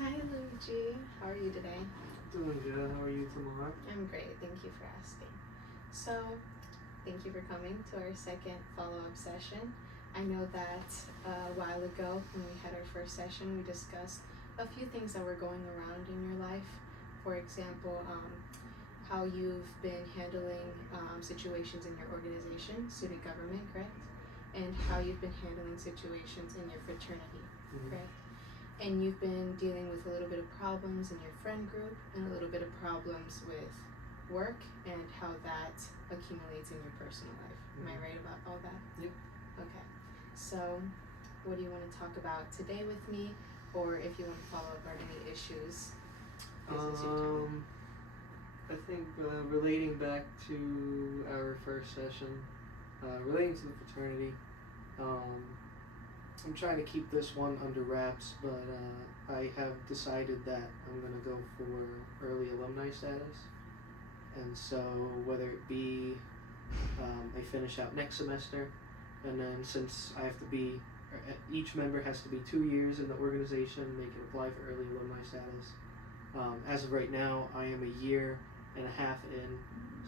Hi Luigi, how are you today? Doing good. How are you, Tamar? I'm great, thank you for asking. So, thank you for coming to our second follow-up session. I know that a while ago when we had our first session, we discussed a few things that were going around in your life. For example, how you've been handling situations in your organization, student government, correct? And how you've been handling situations in your fraternity, correct? And you've been dealing with a little bit of problems in your friend group and a little bit of problems with work and how that accumulates in your personal life. Am I right about all that? Yep. Okay. So, what do you want to talk about today with me, or if you want to follow up on any issues? This is your time. I think relating back to our first session, relating to the fraternity, I'm trying to keep this one under wraps, but I have decided that I'm going to go for early alumni status. And so whether it be I finish out next semester, and then since I have to be, each member has to be 2 years in the organization, they can apply for early alumni status. As of right now, I am a year and a half in,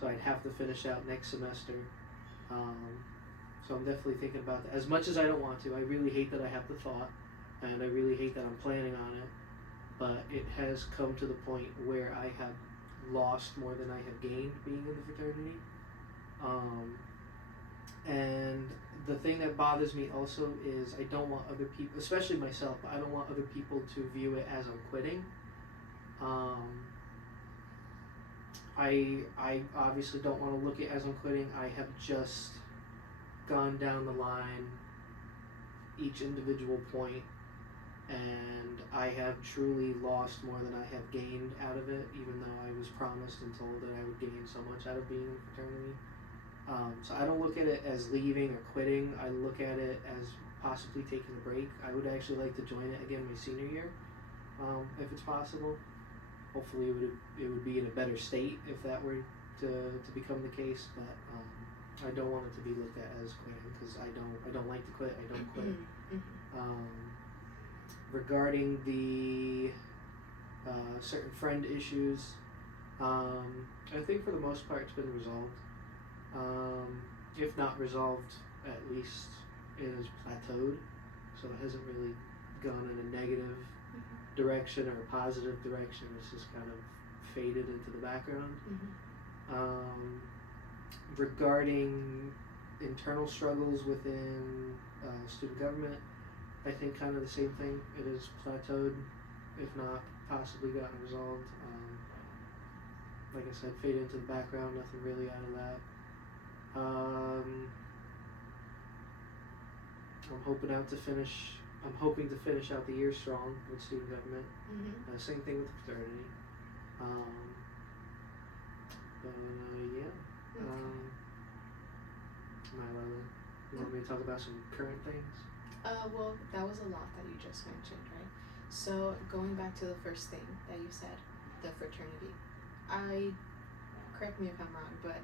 so I'd have to finish out next semester. So I'm definitely thinking about that. As much as I don't want to, I really hate that I have the thought, and I really hate that I'm planning on it, but it has come to the point where I have lost more than I have gained being in the fraternity. And the thing that bothers me also is I don't want other people, especially myself, but I don't want other people to view it as I'm quitting. I obviously don't want to look at it as I'm quitting. I have just gone down the line each individual point, and I have truly lost more than I have gained out of it, even though I was promised and told that I would gain so much out of being in fraternity. So I don't look at it as leaving or quitting. I look at it as possibly taking a break. I would actually like to join it again my senior year, if it's possible. Hopefully it would be in a better state if that were to become the case, but I don't want it to be looked at as quitting, because I don't like to quit. I don't quit. Regarding the certain friend issues, I think for the most part it's been resolved. If not resolved, at least it has plateaued, so it hasn't really gone in a negative direction or a positive direction. It's just kind of faded into the background. Regarding internal struggles within student government, I think kind of the same thing. It is plateaued, if not possibly gotten resolved. Like I said, faded into the background, nothing really out of that. I'm hoping to finish out the year strong with student government. Same thing with the fraternity. Yeah. Myla, you want me to talk about some current things? Well, that was a lot that you just mentioned, right? So, going back to the first thing that you said, the fraternity. Correct me if I'm wrong, but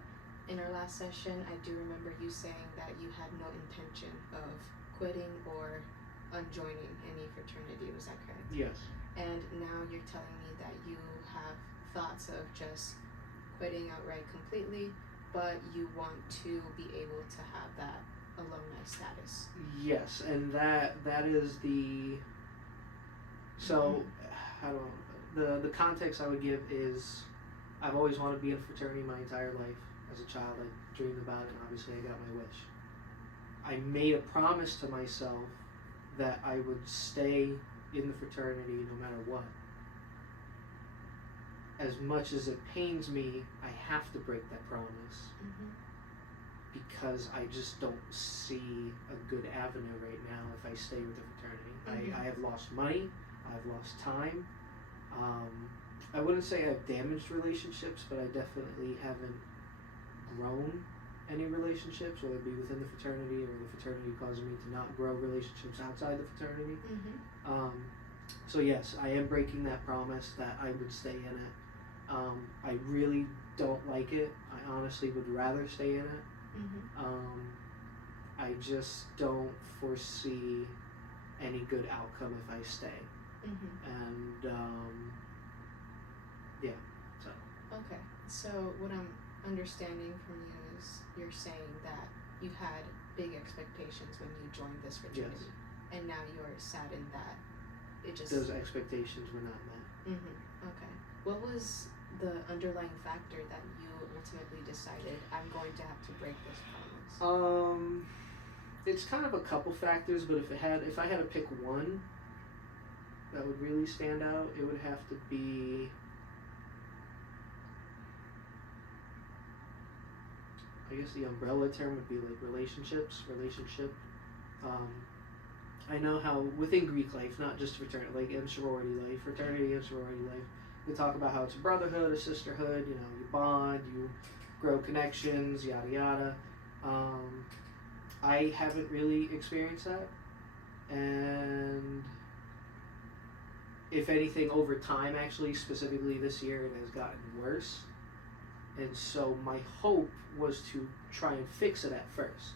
in our last session, I do remember you saying that you had no intention of quitting or unjoining any fraternity. Was that correct? Yes. And now you're telling me that you have thoughts of just quitting outright completely, but you want to be able to have that alumni status. Yes, and that is the, so I don't know, the context I would give is I've always wanted to be in a fraternity my entire life. As a child, I dreamed about it, and obviously I got my wish. I made a promise to myself that I would stay in the fraternity no matter what. As much as it pains me, I have to break that promise, because I just don't see a good avenue right now if I stay with the fraternity. I have lost money, I've lost time. I wouldn't say I've damaged relationships, but I definitely haven't grown any relationships, whether it be within the fraternity or the fraternity causing me to not grow relationships outside the fraternity. So yes, I am breaking that promise that I would stay in it. I really don't like it. I honestly would rather stay in it. I just don't foresee any good outcome if I stay. And yeah, so. Okay, so what I'm understanding from you is you're saying that you had big expectations when you joined this fraternity, Yes. and now you're saddened that it just. Those expectations were not met. Okay. What was the underlying factor that you ultimately decided I'm going to have to break this promise? It's kind of a couple factors, but if I had to pick one that would really stand out, it would have to be, I guess the umbrella term would be like relationship. I know how within Greek life, not just fraternity, like in sorority life, fraternity and sorority life, they talk about how it's a brotherhood, a sisterhood. You know, you bond, you grow connections, yada yada. I haven't really experienced that, and if anything, over time, actually, specifically this year, it has gotten worse. And so my hope was to try and fix it at first,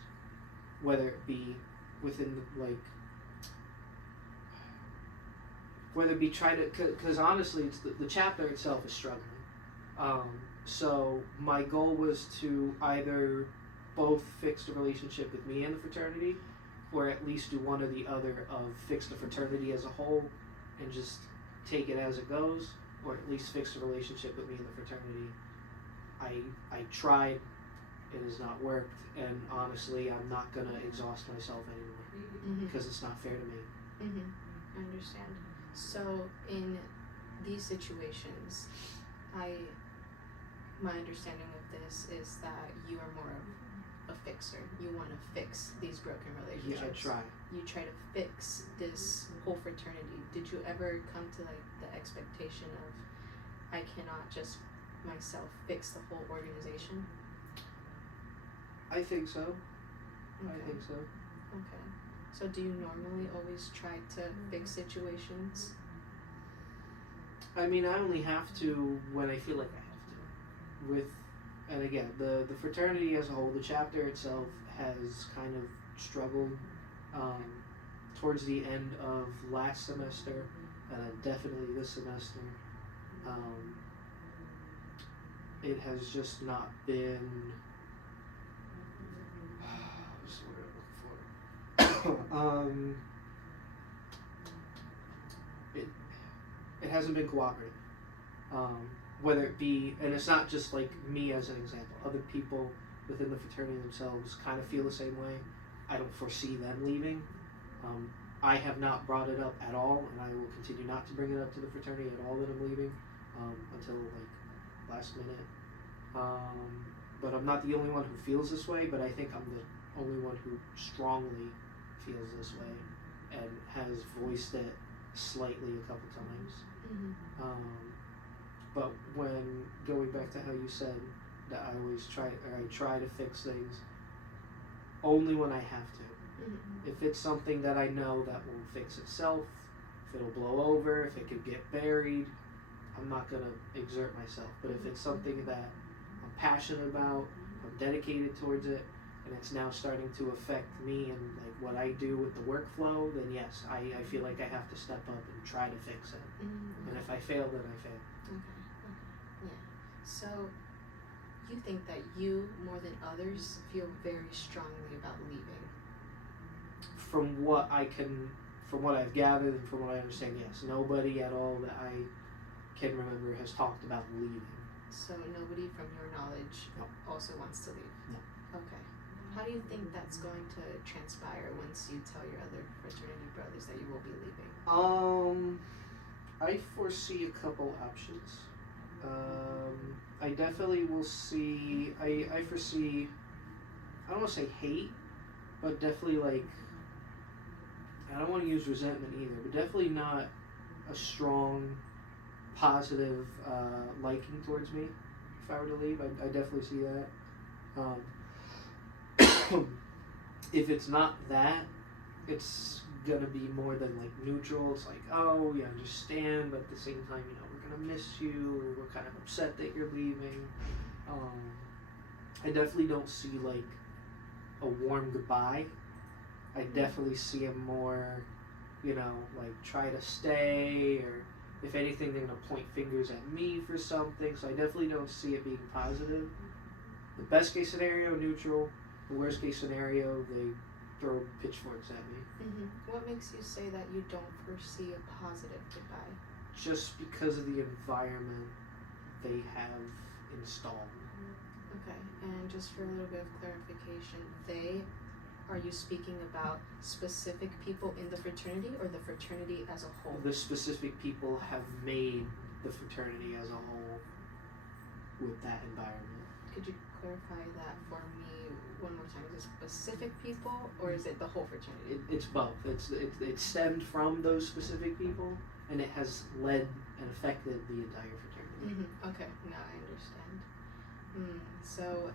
whether it be within whether it be try to, because honestly, it's the chapter itself is struggling. So my goal was to either both fix the relationship with me and the fraternity, or at least do one or the other of fix the fraternity as a whole and just take it as it goes, or at least fix the relationship with me and the fraternity. I tried, it has not worked, and honestly, I'm not gonna exhaust myself anymore because it's not fair to me. I understand. So in these situations, my understanding of this is that you are more of a fixer. You want to fix these broken relationships. Yeah, I try. You try to fix this whole fraternity. Did you ever come to like the expectation of, I cannot just myself fix the whole organization? I think so. Okay. I think so. Okay. So do you normally always try to fix situations? I mean, I only have to when I feel like I have to. And again, the fraternity as a whole, the chapter itself has kind of struggled towards the end of last semester, definitely this semester. It has just not been. What's the word I'm looking for? It hasn't been cooperative. Whether it be, and it's not just like me as an example, other people within the fraternity themselves kind of feel the same way. I don't foresee them leaving. I have not brought it up at all, and I will continue not to bring it up to the fraternity at all that I'm leaving until like last minute. But I'm not the only one who feels this way, but I think I'm the only one who strongly feels this way and has voiced it slightly a couple times. But when going back to how you said that I try to fix things only when I have to. If it's something that I know that will fix itself, if it'll blow over, if it could get buried, I'm not gonna exert myself. But if it's something that I'm passionate about, I'm dedicated towards it, and it's now starting to affect me and like what I do with the workflow, then yes, I feel like I have to step up and try to fix it. And if I fail, then I fail. Yeah. So you think that you, more than others, feel very strongly about leaving? From what I've gathered and from what I understand, yes. Nobody at all that I can remember has talked about leaving. So nobody from your knowledge also wants to leave? No. Okay. How do you think that's going to transpire once you tell your other fraternity brothers that you will be leaving? I foresee a couple options. I definitely will see. I foresee. I don't want to say hate, but definitely like. I don't want to use resentment either, but definitely not a strong, positive liking towards me. If I were to leave, I definitely see that. If it's not that, it's gonna be more than like neutral. It's like, oh, we understand, but at the same time, you know, we're gonna miss you. We're kind of upset that you're leaving. I definitely don't see like a warm goodbye. I definitely see a more like try to stay, or if anything, they're gonna point fingers at me for something. So I definitely don't see it being positive. The best case scenario, neutral. The worst case scenario, they throw pitchforks at me. What makes you say that you don't foresee a positive goodbye? Just because of the environment they have installed. Okay, and just for a little bit of clarification, are you speaking about specific people in the fraternity or the fraternity as a whole? The specific people have made the fraternity as a whole with that environment. Could you clarify that for me one more time? Is it specific people or is it the whole fraternity? It's both. It stemmed from those specific people, and it has led and affected the entire fraternity. Okay, now I understand. So,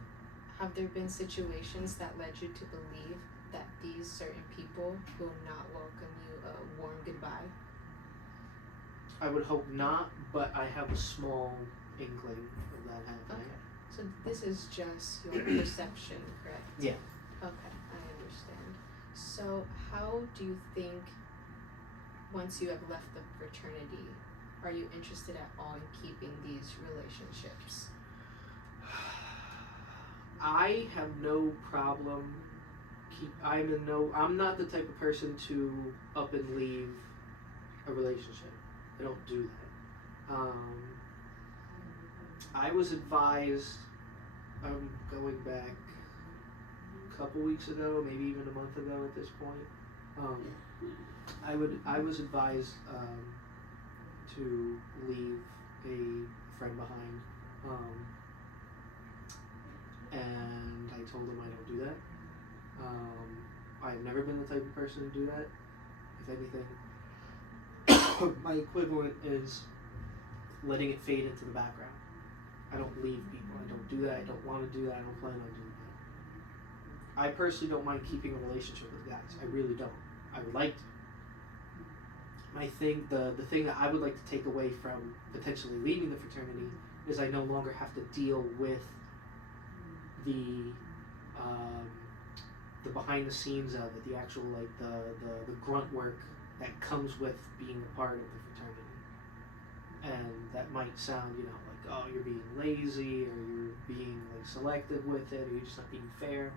have there been situations that led you to believe that these certain people will not welcome you a warm goodbye? I would hope not, but I have a small inkling of that happening. Okay, so this is just your perception, correct? Yeah. Okay, I understand. So, how do you think, once you have left the fraternity, are you interested at all in keeping these relationships? I have no problem. I'm not the type of person to up and leave a relationship. I don't do that. I was advised, I'm going back a couple weeks ago, maybe even a month ago at this point. I was advised to leave a friend behind. And I told him I don't do that. I've never been the type of person to do that. If anything, my equivalent is letting it fade into the background. I don't leave people. I don't do that. I don't want to do that. I don't plan on doing that. I personally don't mind keeping a relationship with guys. I really don't. I would like to. I think the thing that I would like to take away from potentially leaving the fraternity is I no longer have to deal with the behind the scenes of it, the actual the grunt work that comes with being a part of the fraternity. And that might sound, like, oh, you're being lazy, or you're being like selective with it, or you're just not being fair.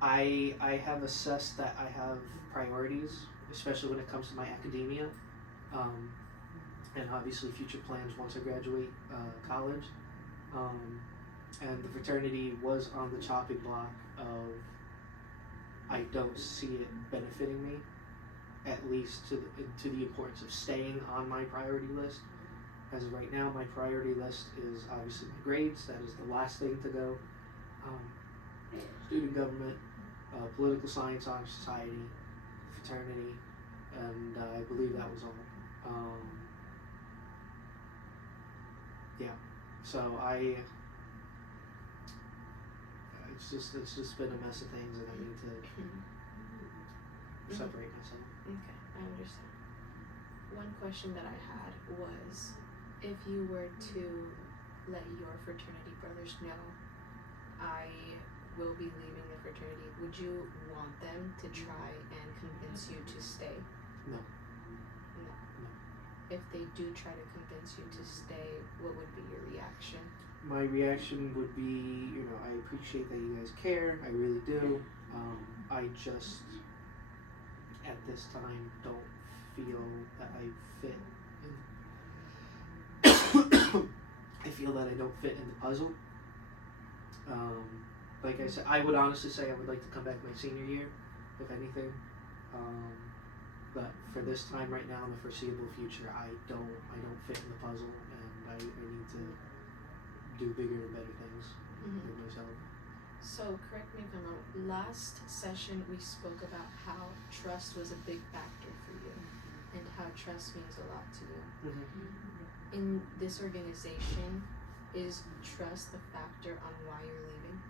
I have assessed that I have priorities, especially when it comes to my academia, and obviously future plans once I graduate college. And the fraternity was on the chopping block of I don't see it benefiting me, at least to the importance of staying on my priority list. As of right now, my priority list is obviously my grades. That is the last thing to go. Student government, political science, honor society, fraternity, and I believe that was all. So it's just been a mess of things, and I need to separate myself. Okay, I understand. One question that I had was, if you were to let your fraternity brothers know, I will be leaving the fraternity, would you want them to try and convince you to stay? No. If they do try to convince you to stay, what would be your reaction? My reaction would be, I appreciate that you guys care. I really do. I just, at this time, don't feel that I fit in. I feel that I don't fit in the puzzle. Like I said, I would honestly say I would like to come back my senior year, if anything. But for this time right now, in the foreseeable future, I don't fit in the puzzle, and I need to do bigger and better things with myself. So correct me if I'm wrong, last session we spoke about how trust was a big factor for you and how trust means a lot to you. In this organization, is trust the factor on why you're leaving?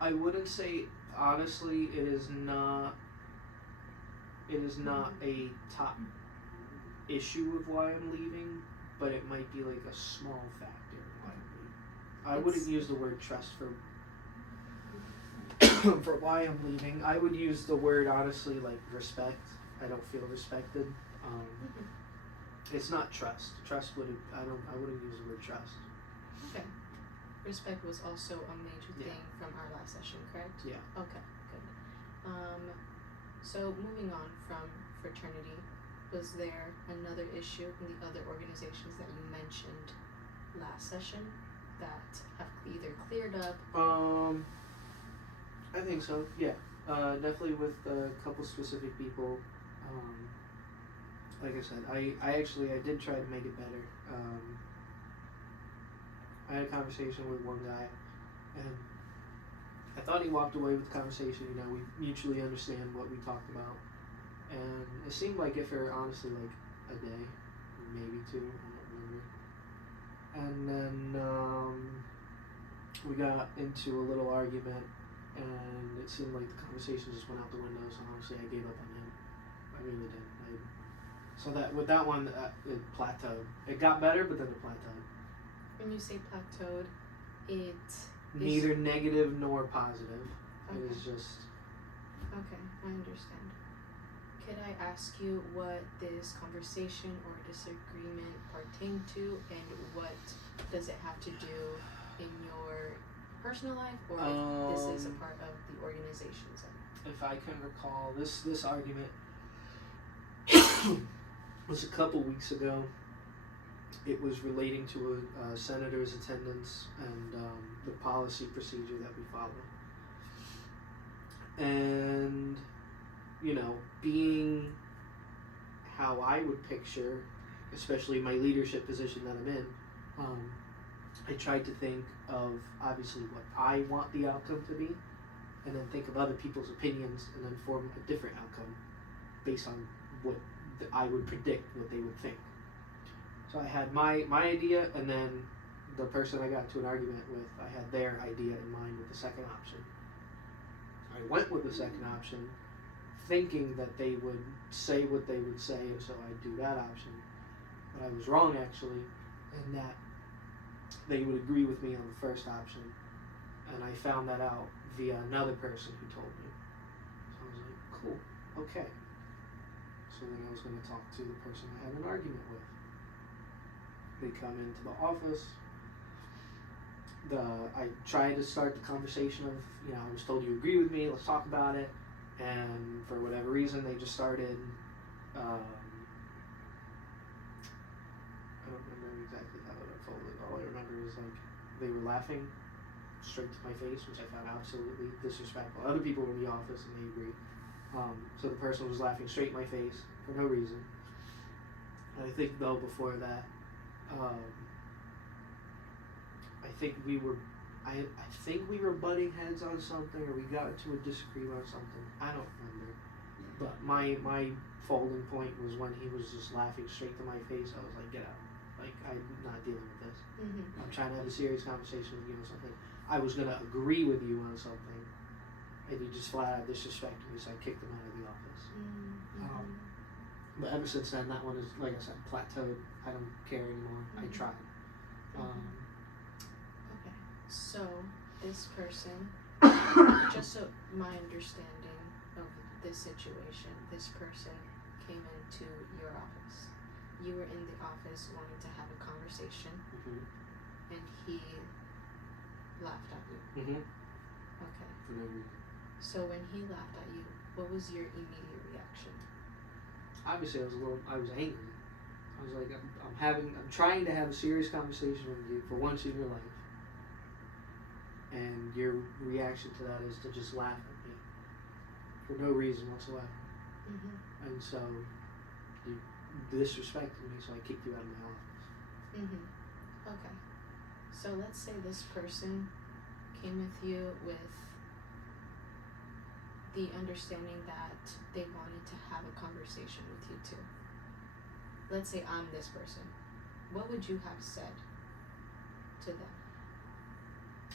I wouldn't say, honestly, it is not a top issue of why I'm leaving, but it might be like a small factor in why I'm leaving. I wouldn't use the word trust for for why I'm leaving, I would use the word honestly like respect. I don't feel respected. It's not trust. Trust would I wouldn't use the word trust. Okay. Respect was also a major Yeah. thing from our last session, correct? Yeah. Okay, good. So moving on from fraternity, was there another issue in the other organizations that you mentioned last session that have either cleared up? I think so. Yeah. Definitely with a couple specific people. Like I said, I did try to make it better. I had a conversation with one guy, and I thought he walked away with the conversation. You know, we mutually understand what we talked about, and it seemed like it for honestly like a day, maybe two. I don't remember. And then we got into a little argument, and it seemed like the conversation just went out the window. So honestly, I gave up on him. I really did. So that with that one, it plateaued. It got better, but then it plateaued. When you say plateaued, it Neither negative nor positive. Okay. It was just. Okay, I understand. Could I ask you what this conversation or disagreement pertained to, and what does it have to do in your personal life, or if this is a part of the organization's life? If I can recall, this argument was a couple weeks ago. It was relating to a senator's attendance and the policy procedure that we follow. And, you know, being how I would picture, especially my leadership position that I'm in, I tried to think of obviously what I want the outcome to be, and then think of other people's opinions, and then form a different outcome based on what I would predict what they would think. So I had my idea, and then the person I got into an argument with, I had their idea in mind with the second option. I went with the second option, thinking that they would say what they would say, and so I'd do that option. But I was wrong, actually, in that they would agree with me on the first option, and I found that out via another person who told me. So I was like, cool, okay. So then I was going to talk to the person I had an argument with. They come into the office. I tried to start the conversation of, you know, I was told you agree with me, let's talk about it. And for whatever reason, they just started, I don't remember exactly how it unfolded. All I remember is like they were laughing straight to my face, which I found absolutely disrespectful. Other people were in the office and they agreed. So the person was laughing straight in my face for no reason. And I think though before that, I think we were butting heads on something, or we got into a disagreement on something. I don't remember. But my folding point was when he was just laughing straight to my face. I was like, get out. Like, I'm not dealing with this. Mm-hmm. I'm trying to have a serious conversation with you on something. I was going to agree with you on something, and you just flat out disrespected me, so I kicked him out of the office. Mm-hmm. But ever since then, that one is, like I said, plateaued. I don't care anymore. I tried. Okay, so this person, just so my understanding of this situation, this person came into your office. You were in the office wanting to have a conversation, and he laughed at you. Okay. For no reason. So when he laughed at you, what was your immediate reaction? Obviously, I was angry. I was like, I'm trying to have a serious conversation with you for once in your life, and your reaction to that is to just laugh at me for no reason whatsoever. Mm-hmm. And so you disrespected me, so I kicked you out of my office. Mm-hmm. Okay. So let's say this person came with you with the understanding that they wanted to have a conversation with you too. Let's say I'm this person. What would you have said to them?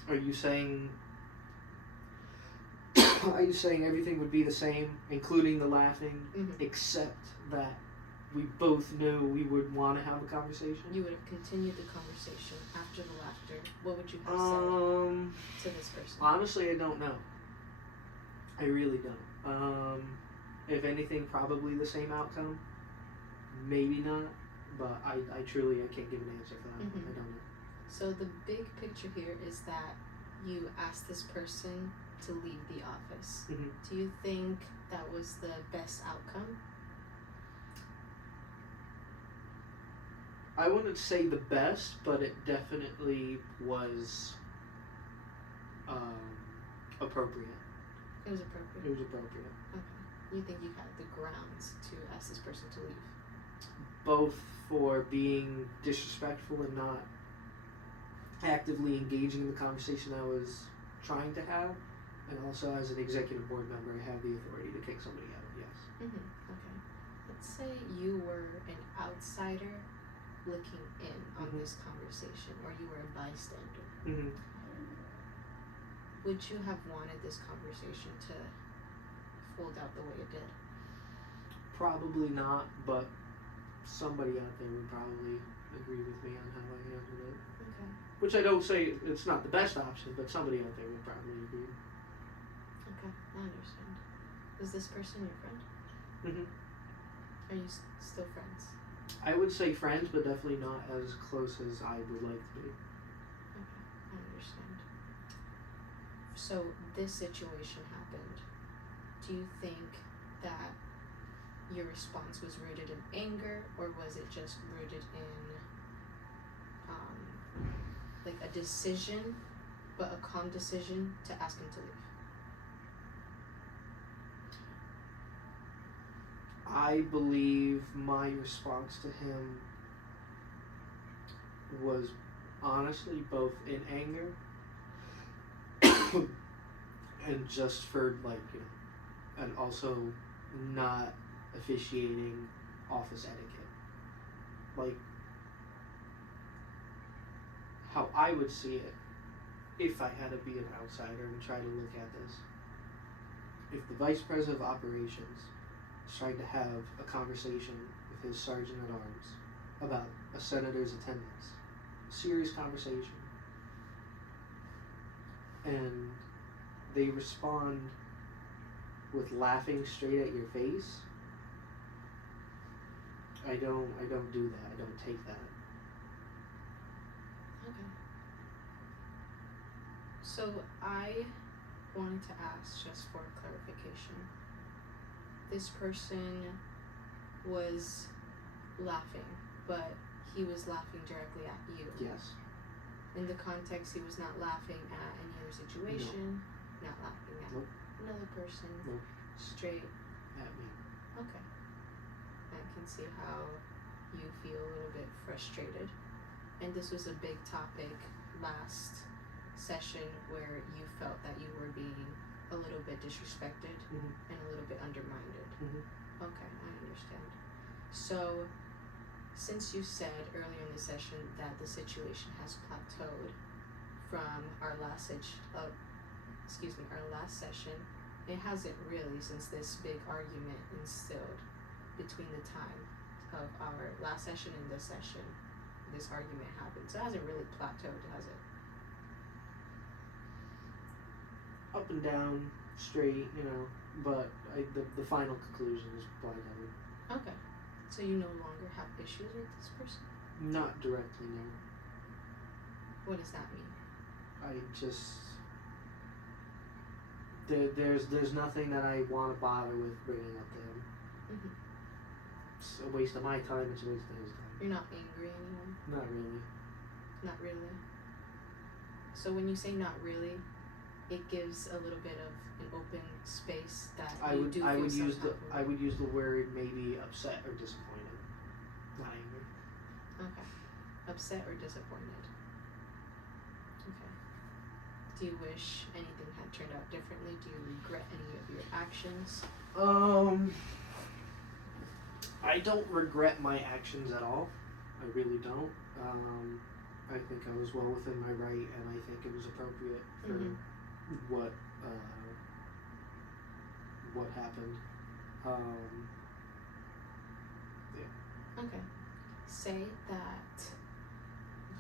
Are you saying everything would be the same, including the laughing, except that we both knew we would want to have a conversation? You would have continued the conversation after the laughter. What would you have said to this person? Honestly, I don't know. I really don't. If anything, probably the same outcome. Maybe not, but I truly I can't give an answer for that one. I don't know. So the big picture here is that you asked this person to leave the office. Mhm. Do you think that was the best outcome? I wouldn't say the best, but it definitely was appropriate. It was appropriate. It was appropriate. Okay. You think you had the grounds to ask this person to leave? Both for being disrespectful and not actively engaging in the conversation I was trying to have, and also as an executive board member, I have the authority to kick somebody out. Yes. Okay. Let's say you were an outsider looking in on this conversation, or you were a bystander. Mm-hmm. Would you have wanted this conversation to fold out the way it did? Probably not, but somebody out there would probably agree with me on how I handled it. Okay. Which I don't say it's not the best option, but somebody out there would probably agree. Okay, I understand. Is this person your friend? Mm-hmm. Are you still friends? I would say friends, but definitely not as close as I would like to be. Okay, I understand. So this situation happened. Do you think that your response was rooted in anger, or was it just rooted in like a decision, but a calm decision to ask him to leave? I believe my response to him was honestly both in anger and just for and also not officiating office etiquette. Like how I would see it if I had to be an outsider and try to look at this. If the vice president of operations is trying to have a conversation with his sergeant at arms about a senator's attendance, a serious conversation, and they respond with laughing straight at your face, I don't do that. I don't take that. Okay. So I wanted to ask just for clarification. This person was laughing, but he was laughing directly at you. Yes. In the context, he was not laughing at any other situation, not laughing at Nope. another person, Nope. straight At me. Okay. I can see how you feel a little bit frustrated. And this was a big topic last session where you felt that you were being a little bit disrespected and a little bit undermined. Okay, I understand. So, since you said earlier in the session that the situation has plateaued from our last session, it hasn't really, since this big argument ensued between the time of our last session and this session. This argument happened, so it hasn't really plateaued, has it? Up and down, straight, but the final conclusion is plateaued. Okay, so you no longer have issues with this person? Not directly, no. What does that mean? I just there's nothing that I want to bother with bringing up to him. It's a waste of my time. It's a waste of his time. You're not angry anymore? Not really. Not really. So when you say not really, it gives a little bit of an open space that I would use the word maybe upset or disappointed. Not angry. Okay. Upset or disappointed. Okay. Do you wish anything had turned out differently? Do you regret any of your actions? I don't regret my actions at all. I really don't. I think I was well within my right, and I think it was appropriate for what happened. Yeah. Okay. Say that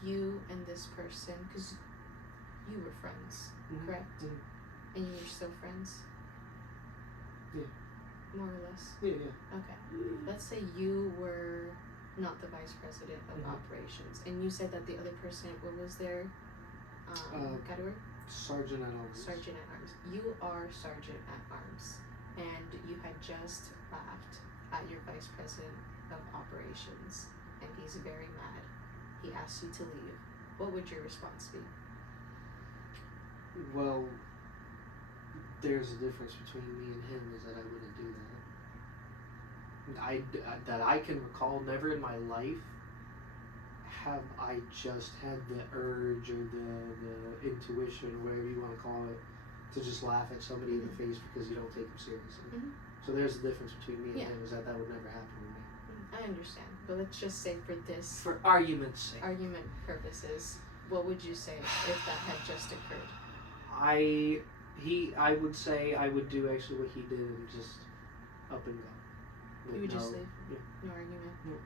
you and this person, because you were friends, correct? And you were still friends? Yeah. More or less. Yeah. Okay. Let's say you were not the vice president of Mhm. operations, and you said that the other person, what was their category? Sergeant at arms. Sergeant at arms. You are sergeant at arms, and you had just laughed at your vice president of operations, and he's very mad. He asks you to leave. What would your response be? Well, there's a difference between me and him is that I wouldn't do that. That I can recall, never in my life have I just had the urge or the intuition, or whatever you want to call it, to just laugh at somebody in the face because you don't take them seriously. Mhm. So there's a difference between me and Yeah. him is that would never happen to me. I understand, but let's just say for this For argument's sake. argument purposes, what would you say if that had just occurred? I would say I would do actually what he did and just up and go. With You would just no- leave? Yeah. No argument? No.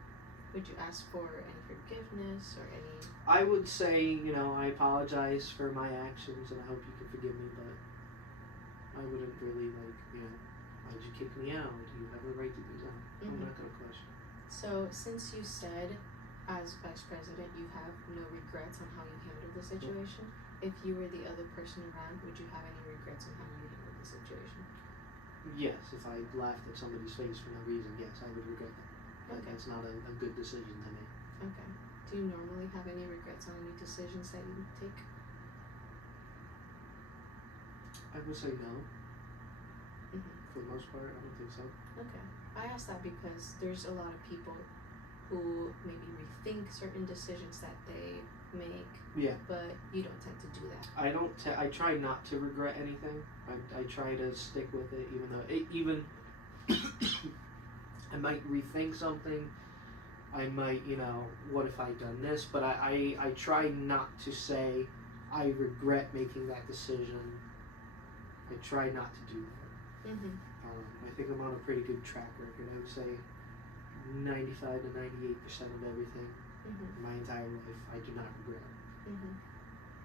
Would you ask for any forgiveness or any... I would say, I apologize for my actions and I hope you can forgive me, but I wouldn't really why'd you kick me out? You have a right to do that. I'm not gonna question. So, since you said, as vice president, you have no regrets on how you handled the situation, if you were the other person around, would you have any regrets on how you handled the situation? Yes, if I laughed at somebody's face for no reason, yes, I would regret that. Okay. That's not a good decision to make. Okay. Do you normally have any regrets on any decisions that you take? I would say no. Mm-hmm. For the most part, I don't think so. Okay. I ask that because there's a lot of people who maybe rethink certain decisions that they make, Yeah. but you don't tend to do that. I try not to regret anything. I try to stick with it, even though I might rethink something. I might, what if I'd done this? But I try not to say I regret making that decision. I try not to do that. Mm-hmm. I think I'm on a pretty good track record. I would say 95 to 98% of everything Mm-hmm. in my entire life I do not regret. Mm-hmm.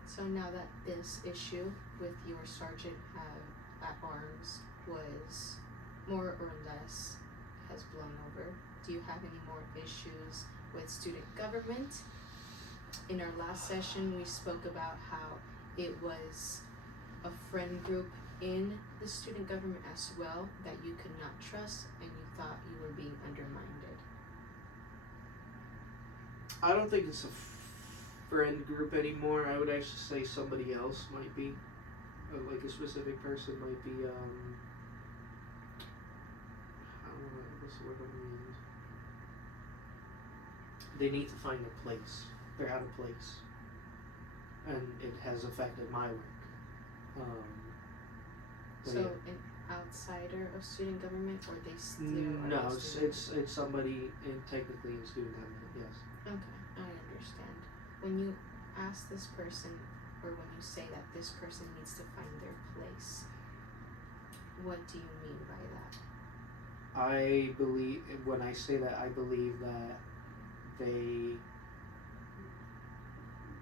So now that this issue with your sergeant at arms was more or less has blown over, do you have any more issues with student government? In our last session, we spoke about how it was a friend group in the student government as well that you could not trust and you thought you were being undermined. I don't think it's a friend group anymore. I would actually say somebody else might be, like a specific person might be. I don't know what's the word I'm gonna use. They need to find a place. They're out of place, and it has affected my work. So an outsider of student government, or they still are No, in student it's somebody technically in student government. Yes. Okay, I understand. When you ask this person, or when you say that this person needs to find their place, what do you mean by that? I believe, when I say that, I believe that they,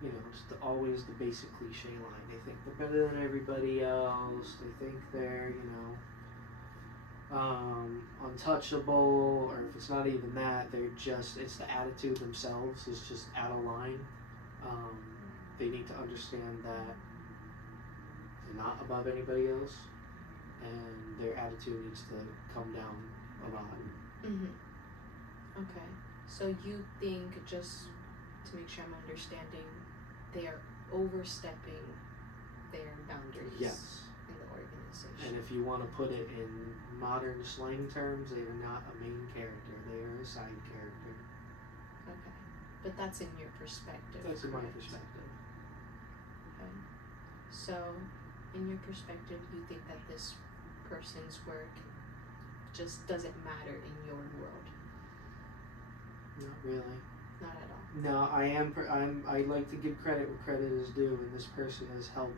it's always the basic cliche line. They think they're better than everybody else. They think they're, untouchable, or if it's not even that, it's the attitude themselves is just out of line. They need to understand that they're not above anybody else, and their attitude needs to come down a lot. Mm-hmm. Okay, so you think, just to make sure I'm understanding, they are overstepping their boundaries Yes. in the organization. And if you want to put it in modern slang terms, they are not a main character. They are a side character. Okay, but that's in your perspective. That's in my correct? perspective. Okay. So, in your perspective, you think that this person's work just doesn't matter in your world? Not really. Not at all. No, I like to give credit where credit is due, and this person has helped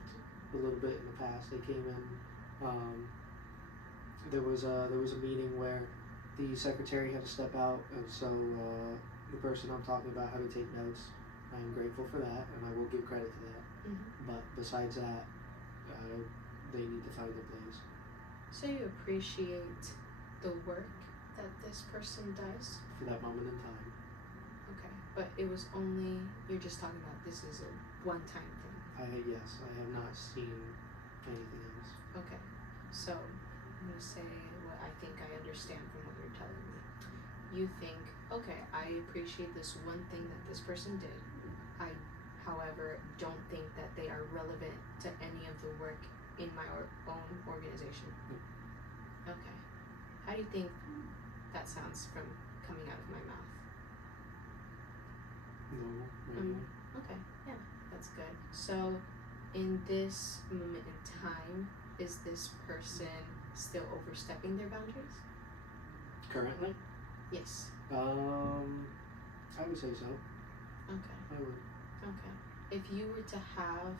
a little bit in the past. They came in. There was a meeting where the secretary had to step out, and so the person I'm talking about had to take notes. I am grateful for that, and I will give credit to that. Mm-hmm. But besides that, they need to find their place. So you appreciate the work that this person does? for that moment in time. Okay. But it was only, you're just talking about this is a one-time thing. Yes, I have not seen anything else. Okay. So I'm going to say what I think I understand from what you're telling me. You think, okay, I appreciate this one thing that this person did. I, however, don't think that they are relevant to any of the work in my own organization. Okay. How do you think that sounds from coming out of my mouth? No, maybe. Okay, yeah, that's good. So, in this moment in time, is this person still overstepping their boundaries? Currently? Yes. I would say so. Okay. I would. Okay. If you were to have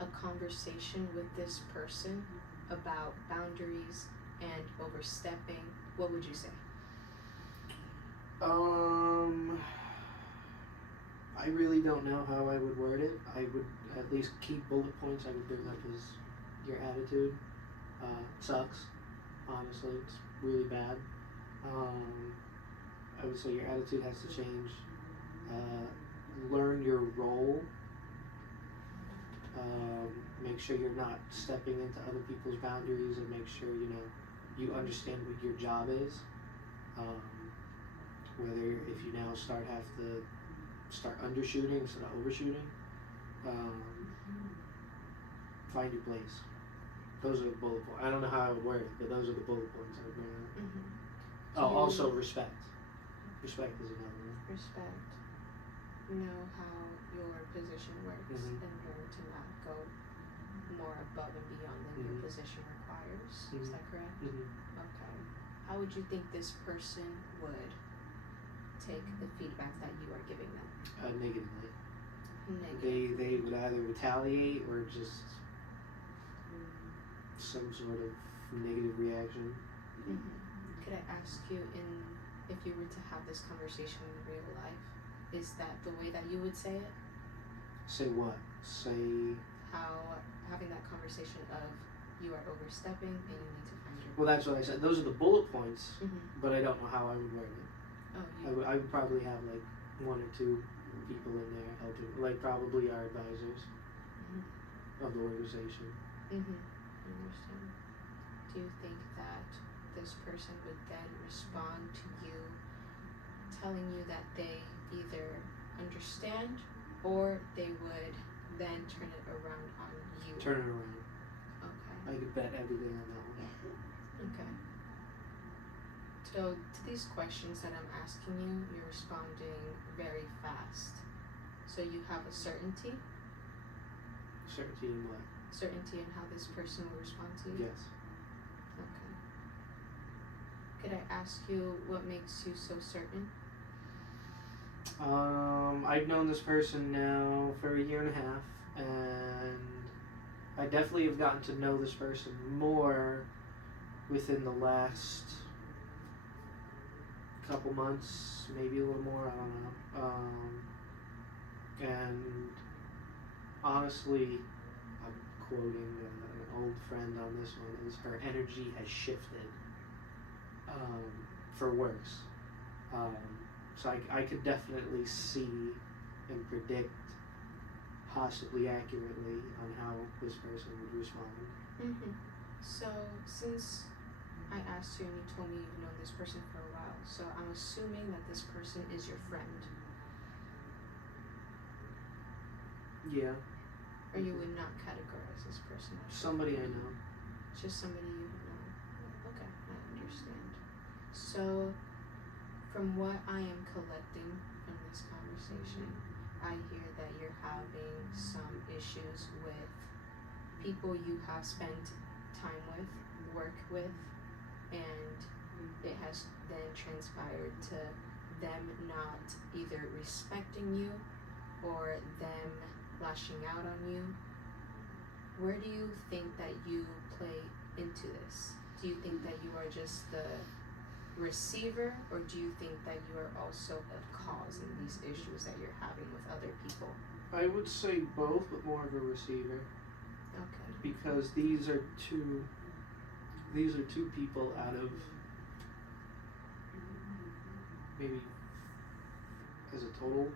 a conversation with this person about boundaries and overstepping, what would you say? I really don't know how I would word it. I would at least keep bullet points I would bring up as your attitude sucks. Honestly, it's really bad. I would say your attitude has to change. Learn your role. Make sure you're not stepping into other people's boundaries, and make sure you understand what your job is. Whether if you now start undershooting instead of overshooting, find your place. Those are the bullet points. I don't know how I would word it, but those are the bullet points I would bring up. Mm-hmm. Oh, also respect. Respect is another one. Respect. Know how your position works Mhm. in order to not go more above and beyond than your Mhm. position requires. Is Mhm. that correct? Mm-hmm. Okay. How would you think this person would take the feedback that you are giving them? Negatively. Negative. They would either retaliate or just some sort of negative reaction. Mm-hmm. Could I ask you, if you were to have this conversation in real life, is that the way that you would say it? Say what? Say. How having that conversation of you are overstepping and you need to find your. Well, that's what I said. Those are the bullet points, Mm-hmm. but I don't know how I would word it. Oh, I would probably have like one or two people in there helping, like probably our advisors Mm-hmm. of the organization. Mm-hmm. I understand. Do you think that this person would then respond to you telling you that they either understand or they would then turn it around on you? Turn it around. Okay. I could bet everything on that one. Okay. So to these questions that I'm asking you, you're responding very fast. So you have a certainty Certainty in what? in how this person will respond to you? Yes. Okay. Could I ask you what makes you so certain? I've known this person now for a year and a half, and I definitely have gotten to know this person more within the last couple months, maybe a little more, I don't know. And honestly, I'm quoting an old friend on this one, is her energy has shifted for worse. So I could definitely see and predict possibly accurately on how this person would respond. Mm-hmm. So since I asked you and you told me you've known this person for a while, so I'm assuming that this person is your friend, Yeah. or you would not categorize this person as Somebody I know. just somebody you know. Okay, I understand. So from what I am collecting from this conversation, I hear that you're having some issues with people you have spent time with, work with, and it has then transpired to them not either respecting you or them lashing out on you. Where do you think that you play into this? Do you think that you are just the receiver, or do you think that you are also a cause in these issues that you're having with other people? I would say both, but more of a receiver, Okay. because these are two these are two people out of maybe as a total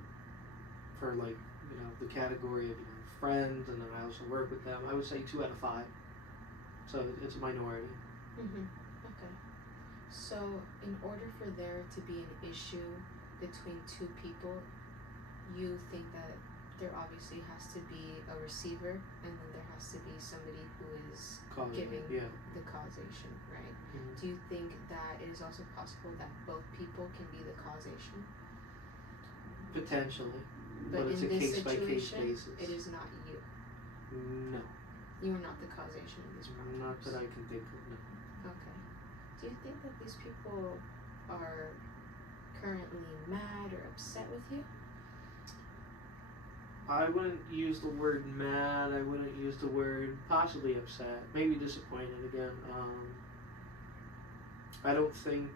for like, the category of friends, and then I also work with them. I would say 2 out of 5. So it's a minority. Okay. So in order for there to be an issue between two people, you think that there obviously has to be a receiver, and then there has to be somebody who is giving the causation, right? Do you think that it is also possible that both people can be the causation? Potentially. But it's in a this case-by-case situation, basis. it is not you. No. You are not the causation of these problems. Not that I can think of, no. Okay. Do you think that these people are currently mad or upset with you? I wouldn't use the word mad. I wouldn't use the word possibly upset. Maybe disappointed again. I don't think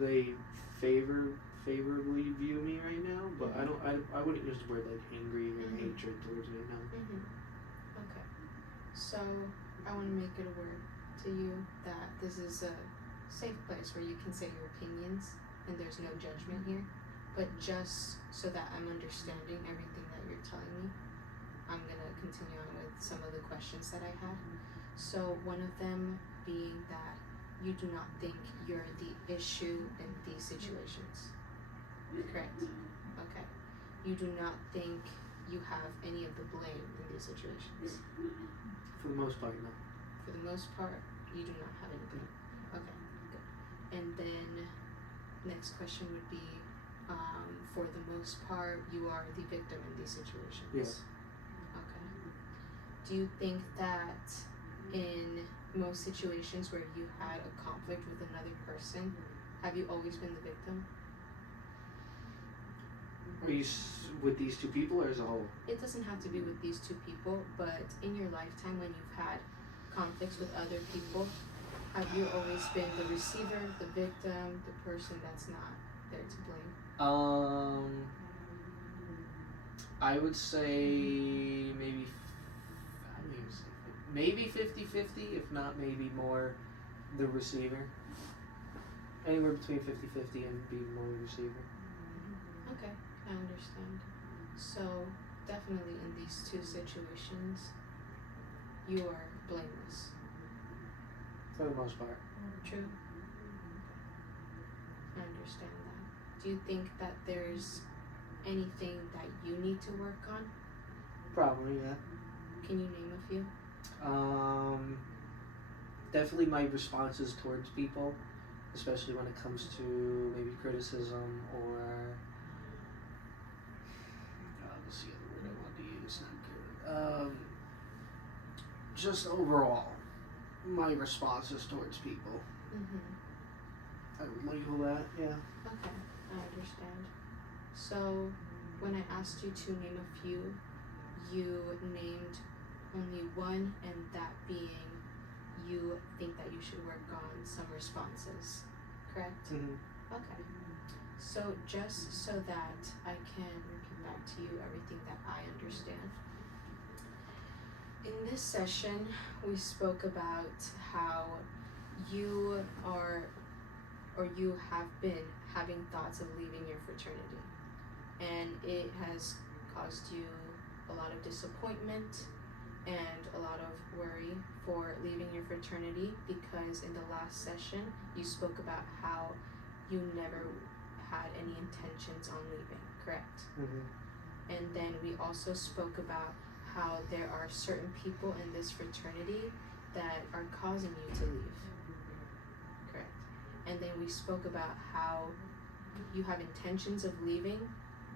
they favorably view me right now, but I wouldn't use the word like angry or hatred towards me, no. Okay. So I want to make it aware to you that this is a safe place where you can say your opinions and there's no judgment here. But just so that I'm understanding everything that you're telling me, I'm going to continue on with some of the questions that I had. So one of them being that you do not think you're the issue in these situations. Correct? Okay. You do not think you have any of the blame in these situations. For the most part, no. For the most part, you do not have any blame. Okay, good. And then next question would be, for the most part, you are the victim in these situations. Yes. Okay. Do you think that in most situations where you had a conflict with another person, have you always been the victim? Are you with these two people or as a whole? It doesn't have to be with these two people, but in your lifetime when you've had conflicts with other people, have you always been the receiver, the victim, the person that's not there to blame? I would say maybe 50-50, if not maybe more the receiver. Anywhere between 50-50 and be more receiver. Okay, I understand. So definitely in these two situations, you are blameless. For the most part. True. I understand that. Do you think that there's anything that you need to work on? Probably, yeah. Can you name a few? Definitely my responses towards people, especially when it comes to maybe criticism or what's the other word I want to use? Not good. Just overall, my responses towards people. I would label that, yeah. Okay, I understand. So when I asked you to name a few, you named only one, and that being you think that you should work on some responses, correct? Okay. So just so that I can repeat back to you everything that I understand. In this session, we spoke about how you are, or you have been having thoughts of leaving your fraternity, and it has caused you a lot of disappointment and a lot of worry for leaving your fraternity, because in the last session you spoke about how you never had any intentions on leaving, correct? And then we also spoke about how there are certain people in this fraternity that are causing you to leave, correct? And then we spoke about how you have intentions of leaving,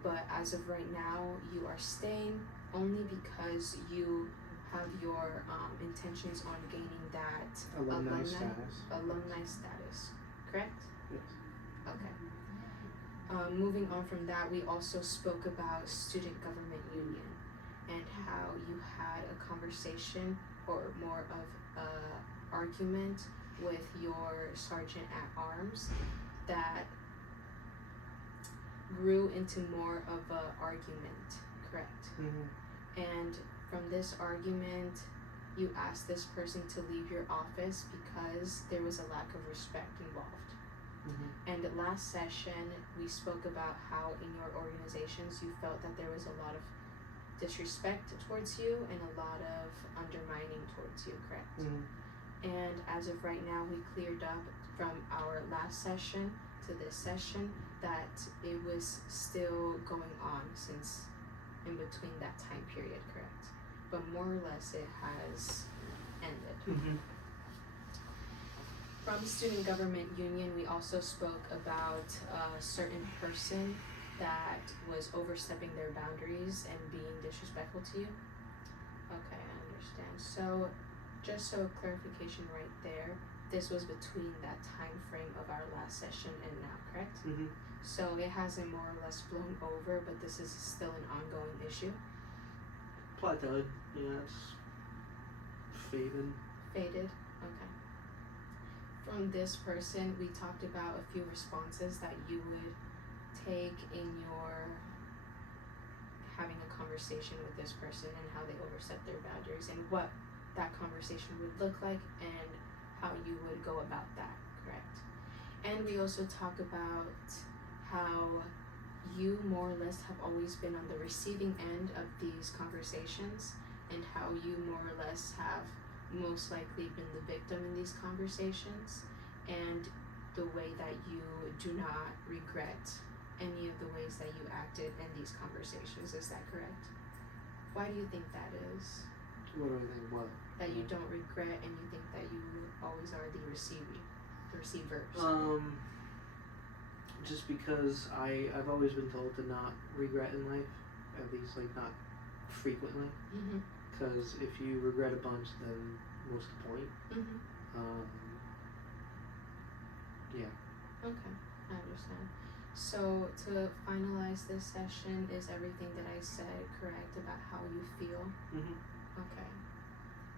but as of right now you are staying only because you have your intentions on gaining that alumni status, correct? Yes. Okay. Moving on from that, we also spoke about student government union and how you had a conversation, or more of a argument, with your sergeant at arms that grew into more of a argument, correct? And from this argument, you asked this person to leave your office because there was a lack of respect involved. Mhm. And last session, we spoke about how in your organizations you felt that there was a lot of disrespect towards you and a lot of undermining towards you, correct? Mhm. And as of right now, we cleared up from our last session to this session that it was still going on since in between that time period, correct? But more or less it has ended. Mhm. From Student Government Union, we also spoke about a certain person that was overstepping their boundaries and being disrespectful to you. Okay, I understand. So, just so clarification right there, this was between that time frame of our last session and now, correct? Mhm. So it hasn't more or less blown over, but this is still an ongoing issue. Plateaued. Yeah, it's faded. Faded? Okay. From this person, we talked about a few responses that you would take in your having a conversation with this person and how they overstep their boundaries and what that conversation would look like and how you would go about that, correct? And we also talk about how you more or less have always been on the receiving end of these conversations and how you more or less have most likely been the victim in these conversations and the way that you do not regret any of the ways that you acted in these conversations. Is that correct? Why do you think that is? What do I think? What? That you don't regret and you think that you always are the receiver. Just because I've always been told to not regret in life, at least like not frequently. Mm-hmm. Because if you regret a bunch, then what's the point? Mm-hmm. Yeah. Okay, I understand. So to finalize this session, is everything that I said correct about how you feel? Mhm. Okay.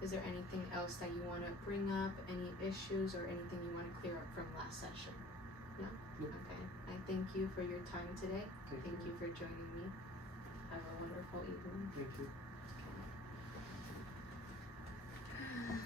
Is there anything else that you want to bring up? Any issues or anything you want to clear up from last session? No? Nope. Okay. I thank you for your time today. Thank Thank you. you for joining me. Have a wonderful evening. Thank you. Okay.